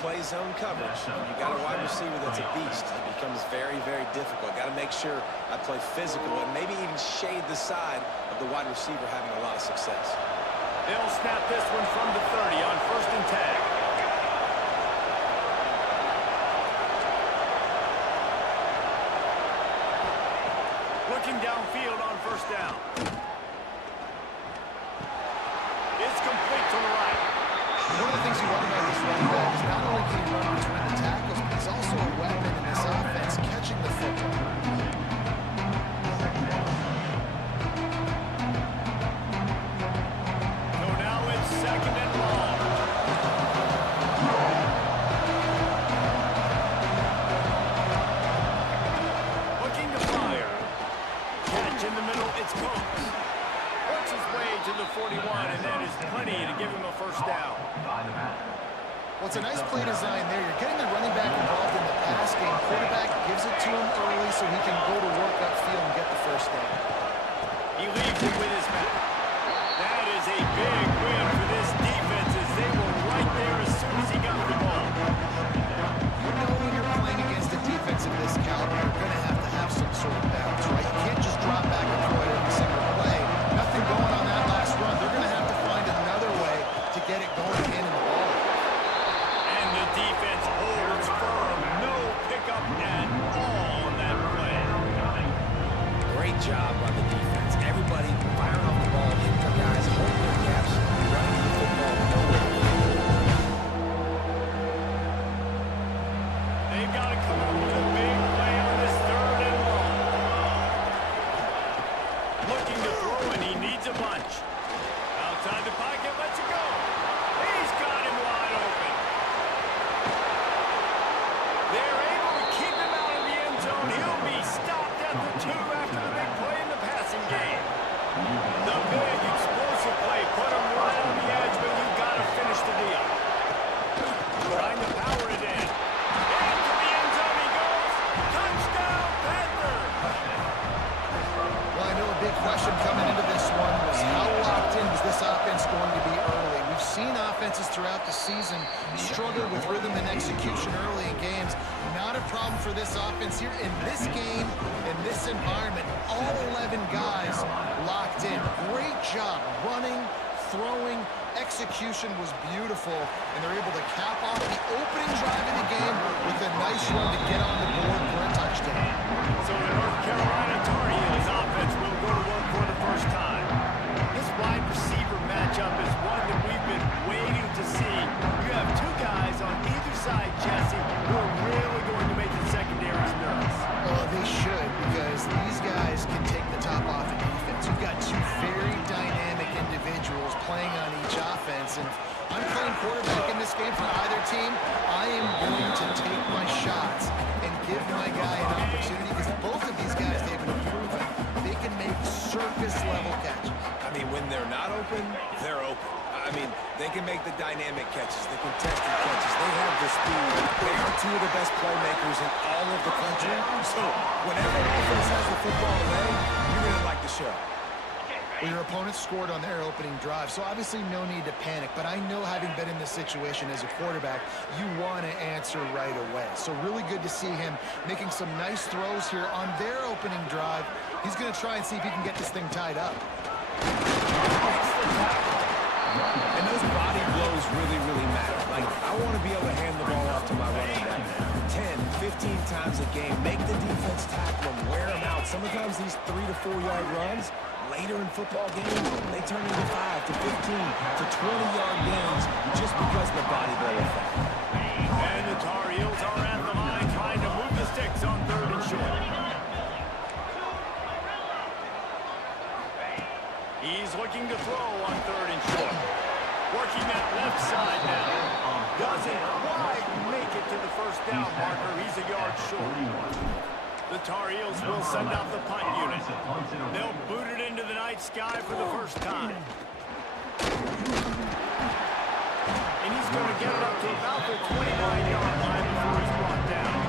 play zone coverage, and you got a wide receiver that's a beast, it becomes very, very difficult. Got to make sure I play physical and maybe even shade the side of the wide receiver having a lot of success. They'll snap this one from the 30 on 1st and 10. Looking downfield on 1st down. It's complete to the right. One of the things you love about this running back is not only can he run between the tackles, but he's also a weapon in this offense catching the football. So now it's 2nd and long. Looking to fire. Catch in the middle, it's Combs. Works his way to the 41, and that is plenty to give him a 1st down. Well, it's a nice play design there. You're getting the running back involved in the pass game. Quarterback gives it to him early so he can go to work upfield and get the 1st down. He leaves it with his man. That is a big win for this defense as they were right there as soon as he got the ball. You know when you're playing against a defense of this caliber, you're going to have some sort of balance, right? You can't just drop back and throw it every single play. Nothing going on that last run. They're going to have to find another way to get it going again in the ball. And the defense holds firm. No pickup at all on that play. Great job by the defense. Everybody firing off the ball, hitting their guys, holding their gaps, running the football nowhere. They've got to come up with a big play on this 3rd and long. Looking to throw, and he needs a bunch. Outside the pocket, lets it go. He's got him wide open. They're able to keep him out of the end zone. He'll be stopped at the 2 after the big play in the passing game. The big explosive play put him right on the edge, but you've got to finish the deal. Trying to power it in. Into the end zone he goes. Touchdown, Panther! Well, I know a big question coming into this one was how locked in was this offense going to be early? We've seen offenses throughout the season struggle with rhythm and execution early in games. Not a problem for this offense here in this game, in this environment. All 11 guys locked in. Great job running, throwing. Execution was beautiful, and they're able to cap off the opening drive of the game with a nice run to get on the board for a touchdown. So the North Carolina Tar Heels offense will go to work for the 1st time. This wide receiver matchup is one that we've been waiting to see. You have 2 guys on either side, Jesse, who are really going to make the secondaries nervous. Well, they should, because these guys can take the top off the defense. You've got 2 very dynamic individuals playing on each offense, and if I'm playing quarterback in this game for either team, I am going to take my shots and give my guy an opportunity, because both of these guys, they've been proven they can make circus-level catches. I mean, when they're not open, they're open. I mean, they can make the dynamic catches, the contested catches. They have the speed. They are 2 of the best playmakers in all of the country. So whenever an offense has the football away, you're going to like the show. Well, your opponent scored on their opening drive, so obviously no need to panic. But I know, having been in this situation as a quarterback, you want to answer right away. So really good to see him making some nice throws here on their opening drive. He's going to try and see if he can get this thing tied up. And those body blows really, really matter. Like, I want to be able to hand the ball off to my running back 10, 15 times a game. Make the defense tackle them, wear them out. Sometimes these 3 to 4 yard runs, later in football games, they turn into 5 to 15 to 20-yard gains just because of the body blow effect. And the Tar Heels are at the line trying to move the sticks on 3rd and short. He's looking to throw on 3rd and short. Working that left side now. Doesn't quite make it to the 1st down marker. He's a yard short. The Tar Heels will send out the punt unit. They'll boot it into the night sky for the 1st time. And he's going to get it up to about the 29-yard line before he's brought down.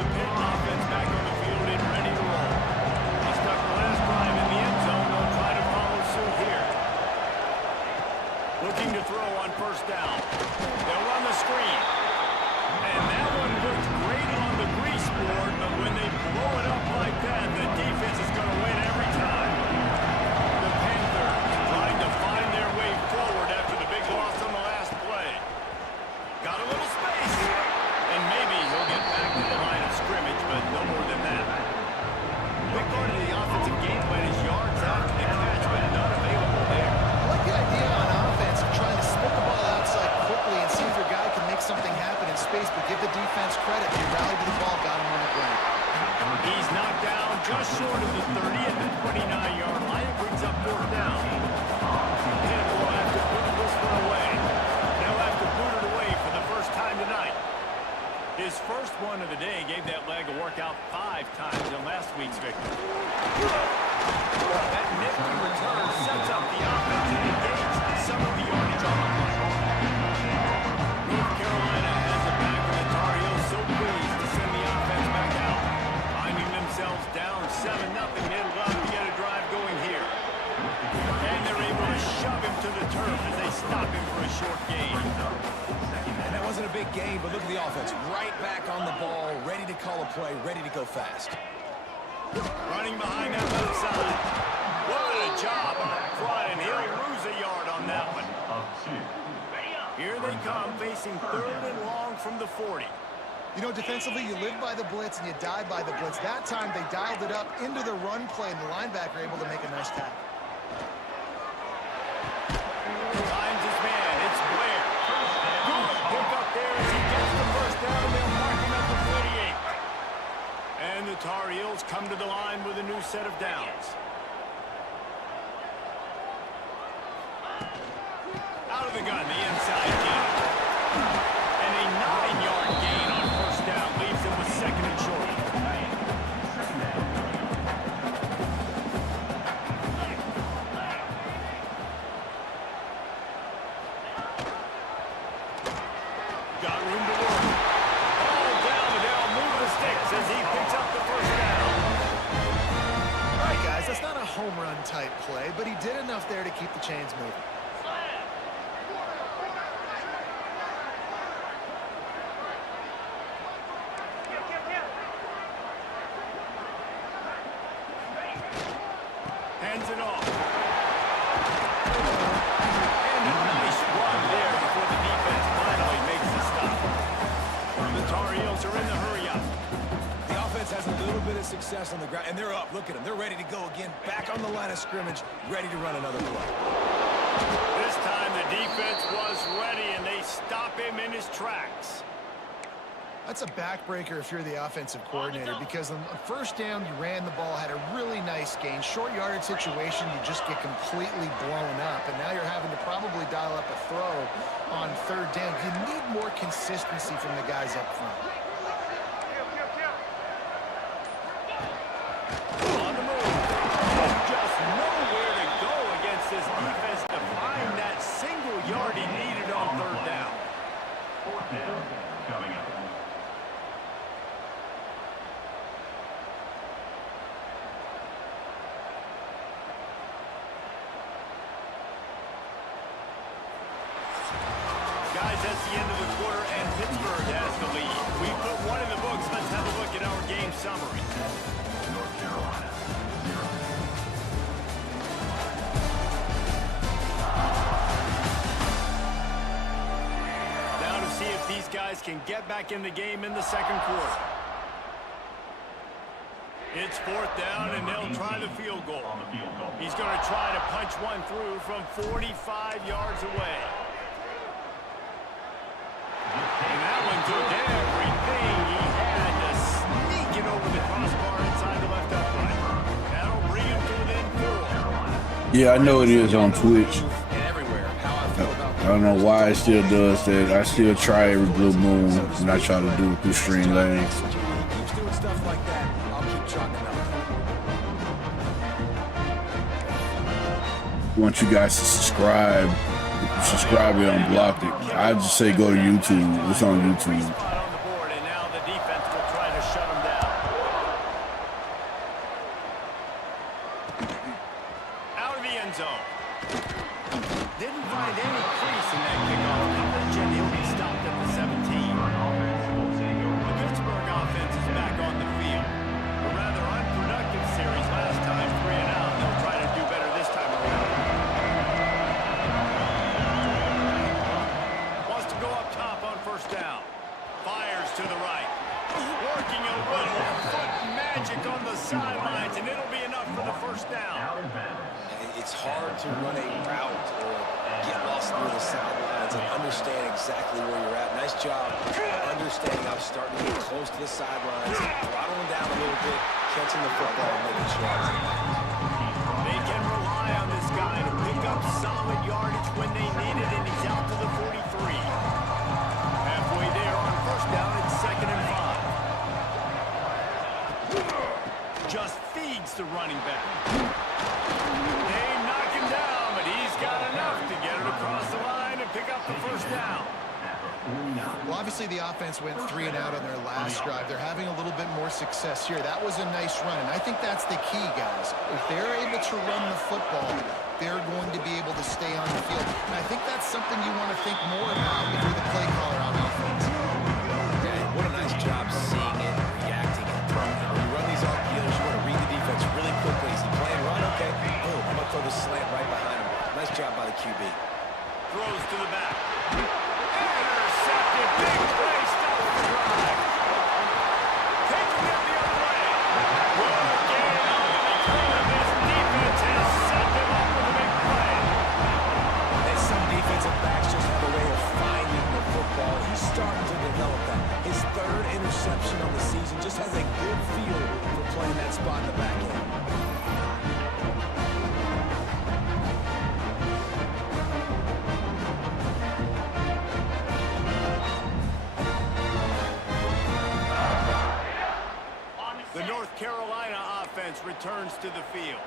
The Pitt offense back on the field and ready to roll. He stuck the last drive in the end zone. They'll try to follow suit here. Looking to throw on on first down. They'll run the screen. And that one looked great on the grease board, but when they blow it up like that, the defense is going to win every time. The Panthers trying to find their way forward after the big loss on the last play. Got a little space. And maybe he'll get back to the line of scrimmage, but no more than that. Big part of the offensive game plan is yards after the catch, but none available there. I like the idea on offense of trying to split the ball outside quickly and see if your guy can make something happen in space, but give the defense credit. They rallied to the ball, got him on the ground. He's knocked down just short of the 30 at the 29-yard line. It brings up fourth down. Pitt will have to put this one away. They'll have to boot it away for the first time tonight. His first one of the day gave that leg a workout 5 times in last week's victory. That nifty return sets up the offense and engaged some of the yardage on the play. North Carolina has it back, and the Tar Heels so pleased to send the offense back out. Finding themselves down 7-0, they'd love to get a drive going here. And they're able to shove him to the turf as they stop him for a short gain. And that wasn't a big game, but look at the offense. Right back on the ball, ready to call a play, ready to go fast. Running behind that left side. What a job up front, and he'll lose a yard on that one. Here they come, facing 3rd and long from the 40. You know, defensively, you live by the blitz and you die by the blitz. That time, they dialed it up into the run play, and the linebacker able to make a nice tackle. Finds his man. It's Blair. Good pick up there as he gets the first down. They'll mark him at the 38. And the Tar Heels come to the line with a new set of downs. Out of the gun, the inside gain. And a 9-yard gain on first down leaves him with 2nd and short. Got room to work. All down, and they'll move the sticks as he picks up the first down. All right, guys, that's not a home run type play, but he did enough there to keep the chains moving. Hands it off. And a nice run there before the defense finally makes the stop. The Tar Heels are in the hurry-up. The offense has a little bit of success on the ground, and they're up. Look at them. They're ready to go again. Back on the line of scrimmage, ready to run another play. This time the defense was ready, and they stop him in his tracks. That's a backbreaker if you're the offensive coordinator, because on first down, you ran the ball, had a really nice gain. Short yardage situation, you just get completely blown up, and now you're having to probably dial up a throw on 3rd down. You need more consistency from the guys up front. On the move. Just nowhere to go against this defense to find that single yard he needed on 3rd down. 4th down coming up. Guys, that's the end of the quarter, and Pittsburgh has the lead. We put one in the books. Let's have a look at our game summary. North Carolina, 0. Now to see if these guys can get back in the game in the 2nd quarter. It's 4th down, and they'll try the field goal. He's going to try to punch one through from 45 yards away. And that one took everything he had to sneak it over the crossbar inside the left upright. That'll bring him to within 4. Yeah, I know it is on Twitch. And everywhere, how I feel about I don't know why it still does that. I still try every blue moon, and I try to do it through Streamlabs. keeps doing stuff like that. I'll keep chalking up. I want you guys to subscribe. Subscribe and unblock it. I just say go to YouTube. It's on YouTube. Spot on the board, and now the defense will try to shut him down. Out of the end zone. Didn't find any crease in that kick. first down. Fires to the right. Working a little foot magic on the sidelines, and it'll be enough for the first down. It's hard to run a route or get lost near the sidelines and understand exactly where you're at. Nice job understanding I'm starting to get close to the sidelines, throttling down a little bit, catching the football, and making sure I take it. They can rely on this guy to pick up solid yardage when they need it, and he's out to the 43. Halfway there on first down, it's 2nd and 5. Just feeds the running back. They knock him down, but he's got enough to get it across the line and pick up the first down. Well, obviously the offense went 3 and out on their last drive. They're having a little bit more success here. That was a nice run, and I think that's the key, guys. If they're able to run the football, they're going to be able to stay on the field. And I think that's something you want to think more about if you're the play caller on offense. Yeah, what a nice job seeing it, reacting, and throwing it. When you run these RPOs, you want to read the defense really quickly. Is he playing run? Okay, boom, I'm going to throw the slant right behind him. Nice job by the QB. Throws to the back. Intercepted. Big play. Stops the drive. Taking it the other way. Good game on the return. This defense has set them up with a big play. And some defensive backs just have a way of finding the football. He's starting to develop that. His 3rd interception on the season just has a good feel for playing that spot in the back end. The North Carolina offense returns to the field.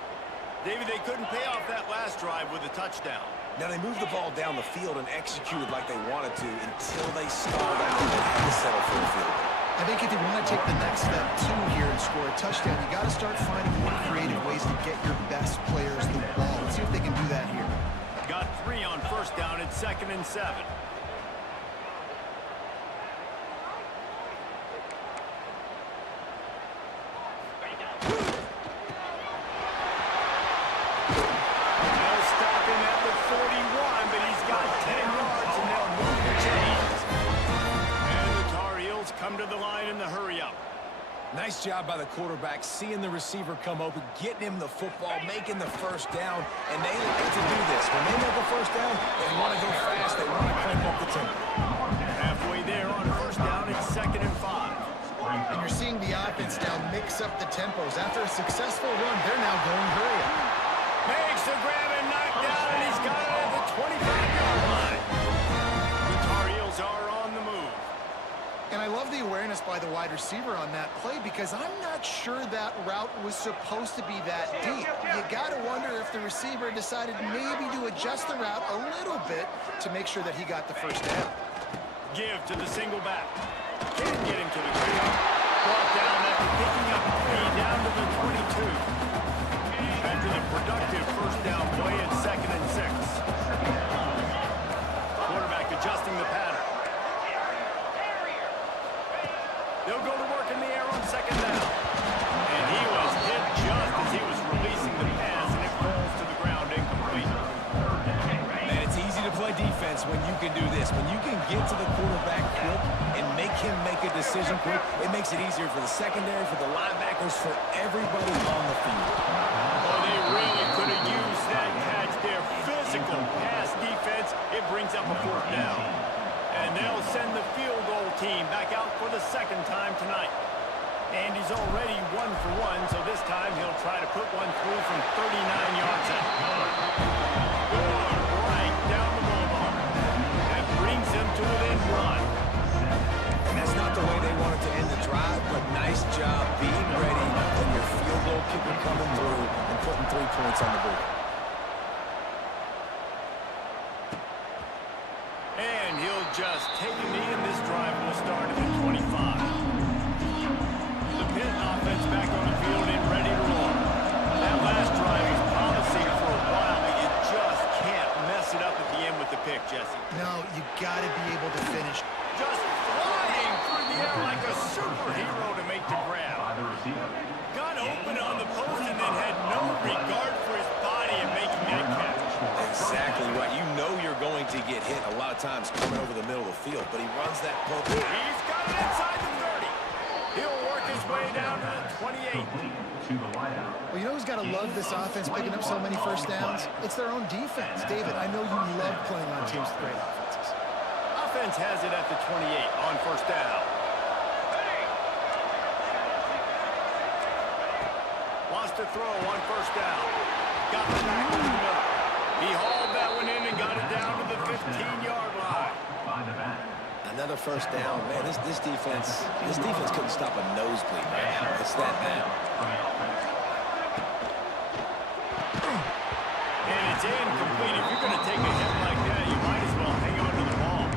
David, they couldn't pay off that last drive with a touchdown. Now, they moved the ball down the field and executed like they wanted to until they stalled out and had to settle for a field goal. I think if you want to take the next step, too, here and score a touchdown, you got to start finding more creative ways to get your best players the ball. Let's see if they can do that here. Got 3 on first down at 2nd and 7. They'll stop him at the 41, but he's got 10 yards, and they'll move the chains. And the Tar Heels come to the line in the hurry-up. Nice job by the quarterback, seeing the receiver come open, getting him the football, making the first down, and they like to do this. When they make a first down, they want to go fast, they want to crank up the tempo. Halfway there on first down, it's 2nd and 5. And you're seeing the offense now mix up the tempos. After a successful run, they're now going hurry up. Makes the grab and knock down, and he's got it at the 25-yard line. The Tar Heels are on the move. And I love the awareness by the wide receiver on that play because I'm not sure that route was supposed to be that deep. You got to wonder if the receiver decided maybe to adjust the route a little bit to make sure that he got the first down. Give to the single back. Can't get him to the ground. Brought down after picking up 3 down to the 22. After the productive first down play at 2nd and 6. Quarterback adjusting the pattern. They'll go to work in the air on 2nd down. And he was hit just as he was releasing the pass, and it falls to the ground incomplete. Man, it's easy to play defense when you can do this. When you can get to the quarterback quick and make him make a decision quick, it makes it easier for the secondary, for the linebackers, for everybody on the field. Oh, they really could have used that catch there. Physical pass defense. It brings up a 4th down. And they'll send the field goal team back out for the 2nd time tonight. And he's already 1 for 1, so this time he'll try to put one through from 39 yards out. Good, right down the boulevard. That brings him to within 1. And that's not the way they wanted to end the drive, but nice job being ready when your field goal kicker coming through and putting 3 points on the board. And he'll just take a knee, and this drive will start at the 25. The Pitt offense back on the field and ready to roll. That last drive is promising for a while, but you just can't mess it up at the end with the pick, Jesse. No, you got to be able to finish. Just flying through the air like a superhero to make the grab. Got open on the post and then had no regard for his body in making that catch. exactly right. You know you're going to get hit a lot of times coming over the middle of the field, but he runs that poke. He's got it inside the 30. He'll work his way down to the 28. Well, you know who's got to love this offense picking up so many first downs? It's their own defense. David, I know you love playing on teams with great offenses. Offense has it at the 28 on first down. Wants to throw on first down. Got the back in the middle. He hauled that one in and got it down to the 15-yard line. Another first down. Man, this defense couldn't stop a nosebleed right now. It's that bad. And it's incomplete. If you're going to take a hit like that, you might as well hang on to the ball.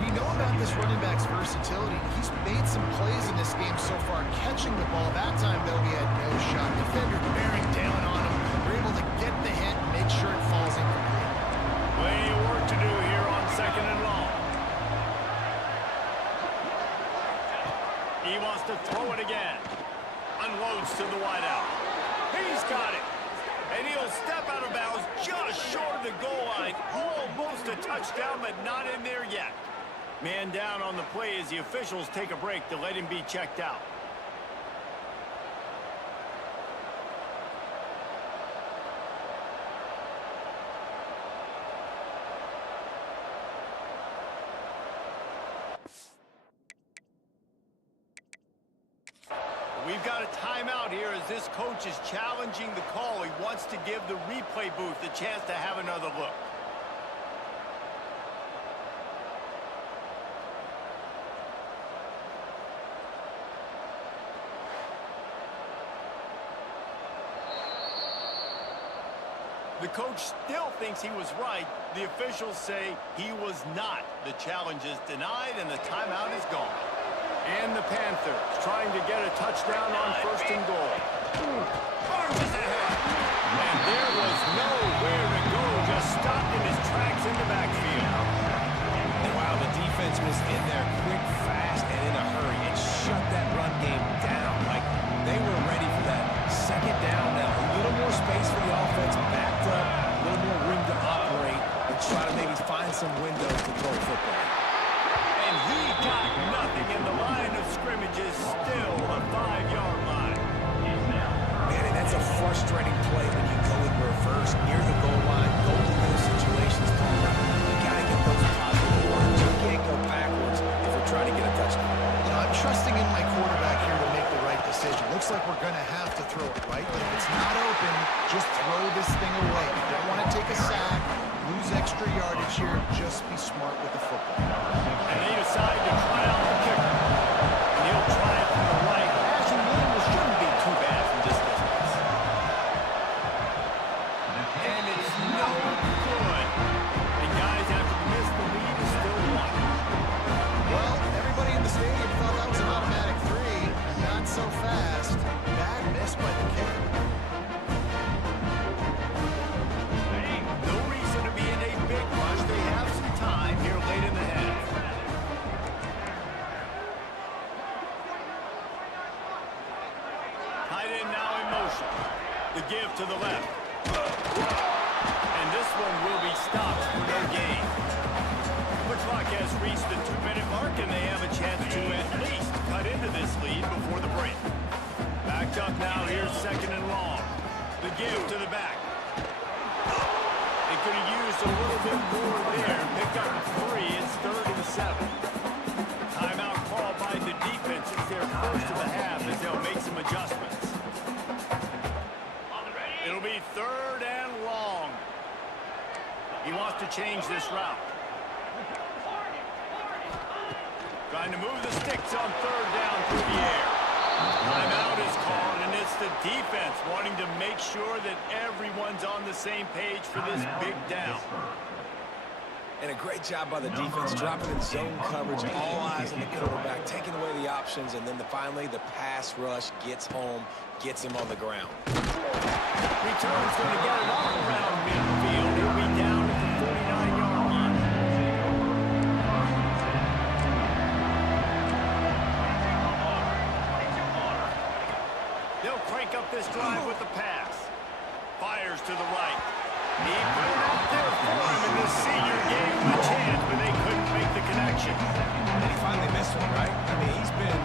We know about this running back's versatility. He's made some plays in this game so far, catching the ball. That time, though, he had no shot. Defender bearing down on him. We're able to get the hit and make sure it falls incomplete. Plenty of work to do here on second and long. He wants to throw it again. Unloads to the wideout. He's got it. And he'll step out of bounds just short of the goal line. Almost a touchdown, but not in there yet. Man down on the play as the officials take a break to let him be checked out. We've got a timeout here as this coach is challenging the call. He wants to give the replay booth a chance to have another look. The coach still thinks he was right. The officials say he was not. The challenge is denied and the timeout is gone. And the Panthers trying to get a touchdown on first and goal. Arms ahead. And there was nowhere to go. Just stopped in his tracks in the backfield. Wow, the defense was in there quick, fast, and in a hurry. It shut that run game down. Like, they were ready for that second down now. A little more space for the offense, backed up, a little more room to operate, and try to maybe find some windows to throw football. And he got nothing, and the line of scrimmage is still a 5-yard line. Man, and that's a frustrating play when you go in reverse near the goal line, go to those situations, Palmer. You got to get those positive words. You can't go backwards if you're trying to get a touchdown. You know, I'm trusting in my quarterback here to make the right decision. Looks like we're going to have to throw it, right? But if it's not open, just throw this thing away. You don't want to take a sack, lose extra yardage here. Just be smart with the football. And they decide to try out the kicker. And he'll try it from the right. As you mean, it shouldn't be too bad from this distance. And it's no good. And guys, after the miss, the lead is still 1. Well, everybody in the stadium thought that was an automatic 3. Not so fast. Bad miss by the kicker. No reason to be in a big rush. They have some time here late in the half. Tight end now in motion. The give to the left. And this one will be stopped for no gain. The clock has reached the 2-minute mark, and they have a chance to at least cut into this lead before the break. Backed up now, here's second and long. The give to the back. They could have used a little bit more there. Pick up 3, it's 3rd and 7. Timeout called by the defense. It's their first of the half as they'll make some adjustments. It'll be 3rd and long. He wants to change this route. Trying to move the sticks on 3rd down through the air. Timeout is called, and it's the defense wanting to make sure that everyone's on the same page for this big down. And a great job by the defense, dropping in zone coverage, all eyes on the quarterback, taking away the options, and then finally the pass rush gets home, gets him on the ground. Return's going to get it all around midfield. He'll be down at the 49-yard line. They'll crank up this drive with the pass. Fires to the right. He put it out there for him in the senior gave him a chance, but they couldn't make the connection. And he finally missed one, right? I mean, he's been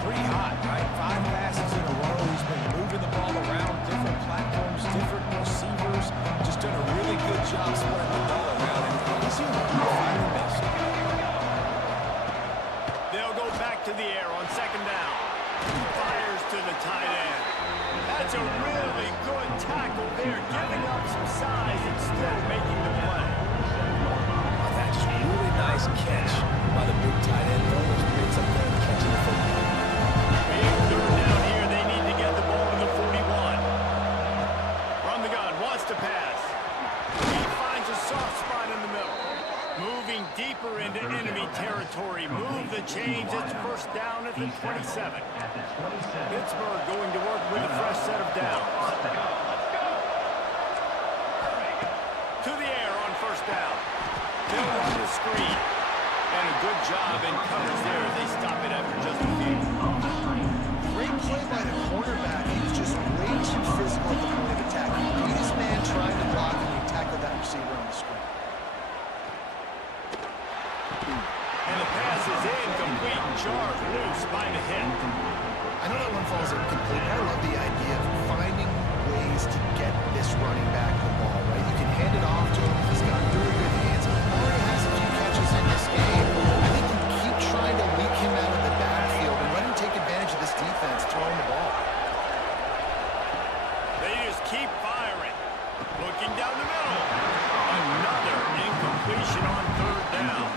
pretty hot, right? 5 passes in a row. He's been moving the ball around different platforms, different receivers. Just done a really good job spreading the ball around. And he finally missed. They'll go back to the air on second down. Fires to the tight end. That's a really good tackle there, giving up some size and still making the play. That's a really nice catch by the big tight end. Those brings up there and catching the football. Big third down here. They need to get the ball to the 41. From the gun, wants to pass. He finds a soft spot in the middle. Moving deeper into enemy territory. Move the chains. It's first down at the 27. Pittsburgh going to work with a fresh set of downs. To the air on first down. They'll run the screen. And a good job in coverage there. They stop it after just a few. Great play by the cornerback. He was just way too physical at the point of attack. He beat his man trying to block, and he tackled that receiver on the screen. And the pass is incomplete. Jarred loose by the hit. I know that one falls incomplete, but I love the idea of finding ways to get this running back the ball, right? You can hand it off to him. He's got really good hands. Already has a few catches in this game. I think you keep trying to leak him out of the backfield and let him take advantage of this defense throwing the ball. They just keep firing. Looking down the middle. Another incompletion on third down.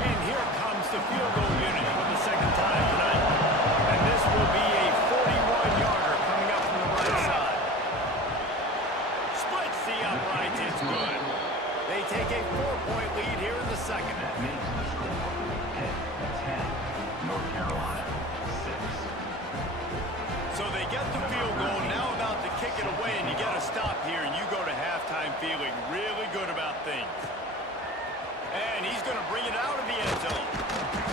And here comes the field goal unit for the second time tonight. And this will be a 41-yarder coming up from the right side. Splits the uprights. It's good. They take a 4-point lead here in the second. Makes the score 10, North Carolina 6. So they get the field goal, now about to kick it away, and you get a stop here, and you go to halftime feeling really good about things. And he's going to bring it out of the end zone.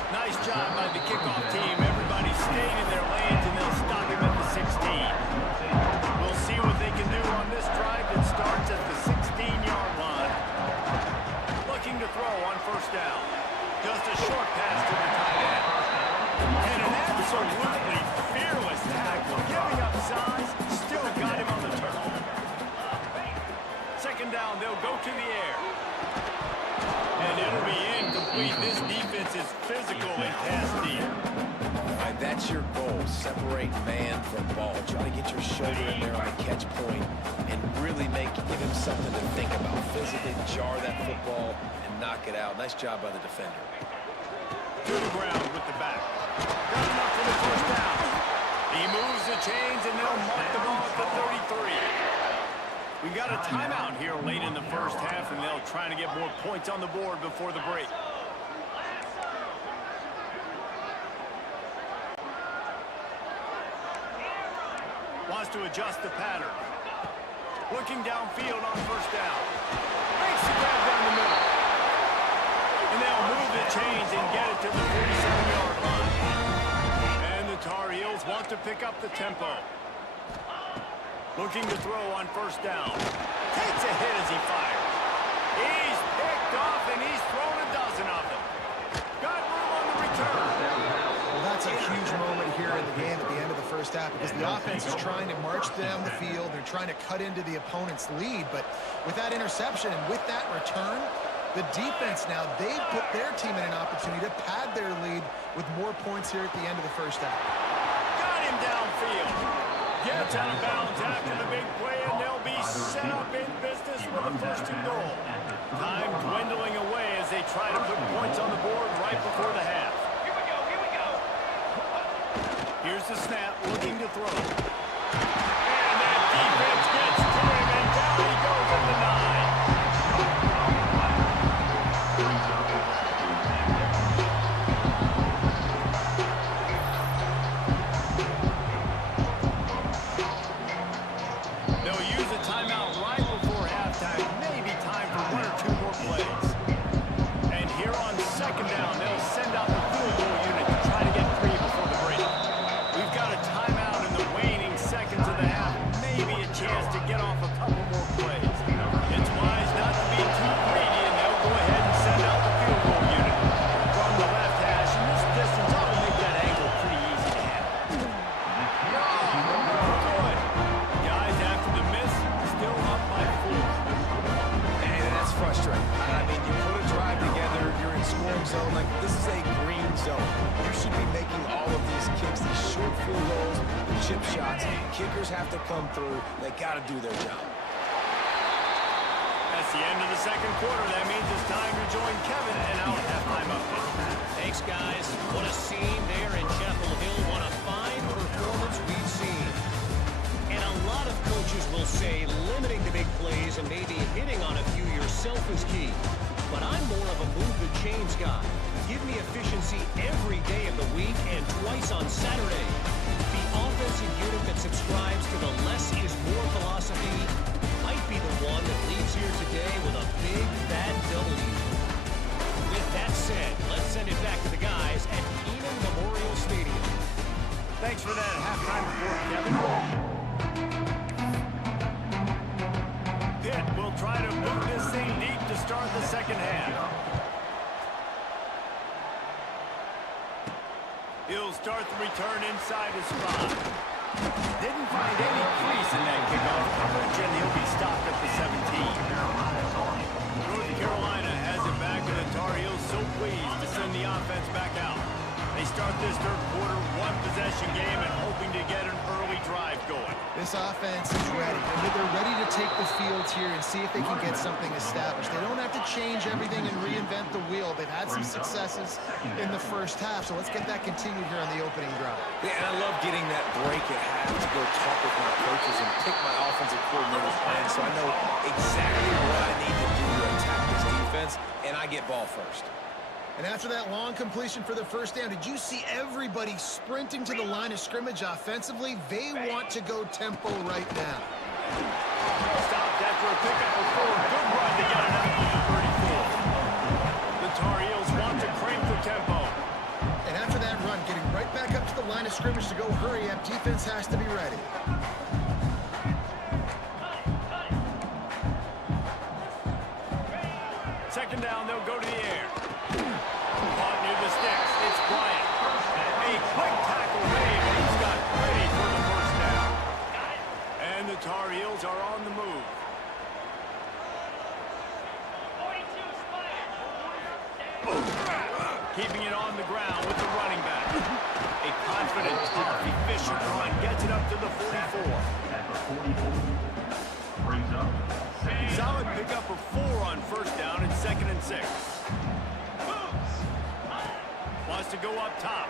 Nice job by the kickoff team. Everybody stayed in their lanes, and they'll stop him at the 16. We'll see what they can do on this drive that starts at the 16-yard line. Looking to throw on first down. Just a short pass to the tight end. And an absolutely fearless tackle. Giving up size, still got him on the turf. Second down, they'll go to the air. And it'll be incomplete. This defense is physical and pass deep. All right, that's your goal. Separate man from ball. Try to get your shoulder in there on the catch point and really give him something to think about. Physically jar that football and knock it out. Nice job by the defender. To the ground with the back. Got enough for the first down. He moves the chains, and they'll mark the ball at the 33. We got a timeout here late in the first half, and they'll try to get more points on the board before the break. Wants to adjust the pattern. Looking downfield on first down. Makes the grab down the middle. And they'll move the chains and get it to the 47-yard line. And the Tar Heels want to pick up the tempo. Looking to throw on first down. Takes a hit as he fires. He's picked off, and he's thrown a dozen of them. Got room on the return. Well, that's a huge moment here in the game at the end of the first half because the offense is trying to march down the field. They're trying to cut into the opponent's lead, but with that interception and with that return, the defense now, they've put their team in an opportunity to pad their lead with more points here at the end of the first half. Got him downfield. Gets out of bounds after the big play, and they'll be set up in business with a first and goal. Time dwindling away as they try to put points on the board right before the half. Here we go. Here's the snap, looking to throw. And that defense gets to him, and down he goes at the 9. Maybe time for one or two more plays. And here on second down, This is a green zone. You should be making all of these kicks, these short field goals, the chip shots. Kickers have to come through. They got to do their job. That's the end of the second quarter. That means it's time to join Kevin and our halftime update. Thanks, guys. What a scene there in Chapel Hill. What a fine performance we've seen. And a lot of coaches will say limiting the big plays and maybe hitting on a few yourself is key. But I'm more of a move the chains guy. Give me efficiency every day of the week and twice on Saturday. The offensive unit that subscribes to the less is more philosophy might be the one that leaves here today with a big, fat W. With that said, let's send it back to the guys at Kenan Memorial Stadium. Thanks for that halftime report, Kevin. Pitt will try to boot this thing deep to start the second half. He'll start the return inside his spot. Didn't find any crease in that kickoff coverage, and he'll be stopped at the 17. North Carolina has it back, and the Tar Heels so pleased to send the offense back out. They start this third quarter one-possession game and hoping to get an early drive going. This offense is ready. They're ready to take the field here and see if they can get something established. They don't have to change everything and reinvent the wheel. They've had some successes in the first half, so let's get that continued here on the opening drive. Yeah, and I love getting that break at half to go talk with my coaches and pick my offensive coordinator's plan so I know exactly what I need to do to attack this defense, and I get ball first. And after that long completion for the first down, did you see everybody sprinting to the line of scrimmage offensively? They want to go tempo right now. Stopped after a pickup of 4. Good run to get it out to the 34. The Tar Heels want to crank the tempo. And after that run, getting right back up to the line of scrimmage to go hurry up, defense has to be ready. Second down, they'll go to the air. Caught near the sticks. It's Bryant. A quick tackle made, but he's got ready for the first down. And the Tar Heels are on the move. Keeping it on the ground with the running back. A confident, tough, efficient run gets it up to the 44. Solid pickup of 4 on first down and 2nd and 6. Wants to go up top.